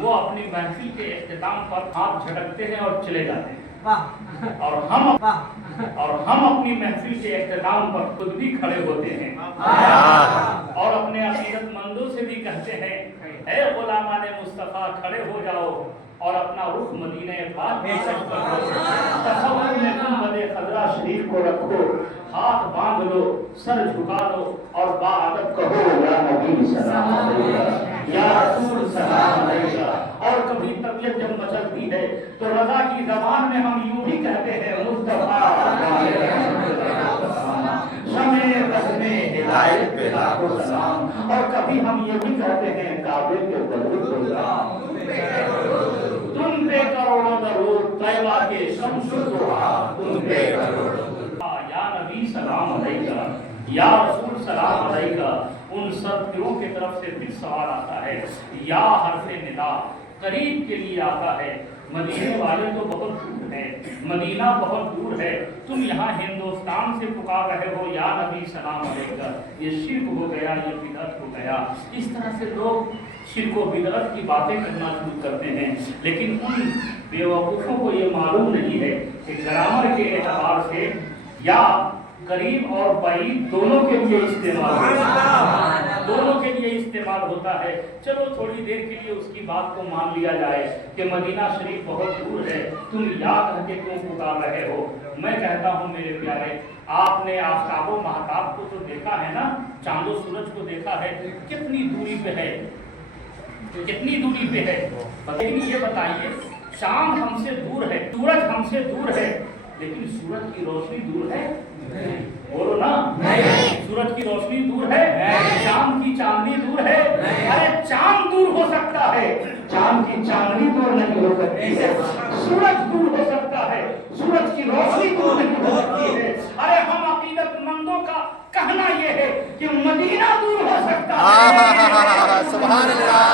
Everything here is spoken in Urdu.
وہ اپنی محفل کے اختتام پر ہاتھ جھٹکتے ہیں اور چلے جاتے ہیں، اور ہم اپنی محفل کے اختتام پر خود بھی کھڑے ہوتے ہیں اور اپنے عقیدت مندوں سے بھی کہتے ہیں اے غلامان مصطفیٰ کھڑے ہو جاؤ اور اپنا رخ مدینہ پاک کی طرف کرو، تصور میں گنبد خضرا شریف کو رکھو، ہاتھ باندھ لو، سر جھکا لو اور باادب کہو یا نبی سلام علیکہ، یا رسول سلام علیکہ۔ اور کبھی طبیعت جب مچلتی ہے تو رضا کی زبان میں ہم یوں بھی کہتے ہیں مصطفیٰ شمع رسم ہدایت پہ لاکھوں سلام، اور کبھی ہم یہ بھی کہتے ہیں کعبے کے درود سلام، تم پہ کروڑوں درود طیبہ کے شمس و ضحیٰ، تم پہ کروڑوں یا نبی سلام علیکہ، یا رسول سلام علیکہ۔ ان سب دلوں کی طرف سے پھر سوال آتا ہے، یا حرف ندا قریب کے لیے آتا ہے، مدینے والے تو بہت دور ہے، مدینہ بہت دور ہے، تم یہاں ہندوستان سے پکار رہے ہو یا نبی سلام علیکہ۔ یہ شرک ہو گیا، یہ بدعت ہو گیا۔ اس طرح سے لوگ شرک و بدعت کی باتیں کرنا شروع کرتے ہیں، لیکن ان بیوقوفوں کو یہ معلوم نہیں ہے کہ گرامر کے اعتبار سے یا قریب اور بعید دونوں کے لیے استعمال ہوتا ہے۔ چلو تھوڑی دیر کے لیے اس کی بات کو مان لیا جائے کہ مدینہ شریف بہت دور ہے، تم یا کہہ کے کیوں پکار رہے ہو؟ میں کہتا ہوں میرے پیارے، آپ نے آفتاب و مہتاب کو تو دیکھا ہے نا، چاند و سورج کو دیکھا ہے، کتنی دوری پہ ہے، کتنی دوری پہ ہے؟ لیکن یہ بتائیے، چاند ہم سے دور ہے، سورج ہم سے دور ہے، لیکن سورج کی روشنی دور ہے؟ بولو نا، سورج کی روشنی دور ہے؟ چاند کی چاندنی دور ہے؟ ارے چاند دور ہو سکتا ہے، چاند کی چاندنی دور نہیں ہو سکتی ہے، سورج دور ہو سکتا ہے، سورج کی روشنی دور نہیں ہو سکتی ہے۔ ارے ہم عقیدت مندوں کا کہنا یہ ہے کہ مدینہ دور ہو سکتا ہے۔ سبحان اللہ۔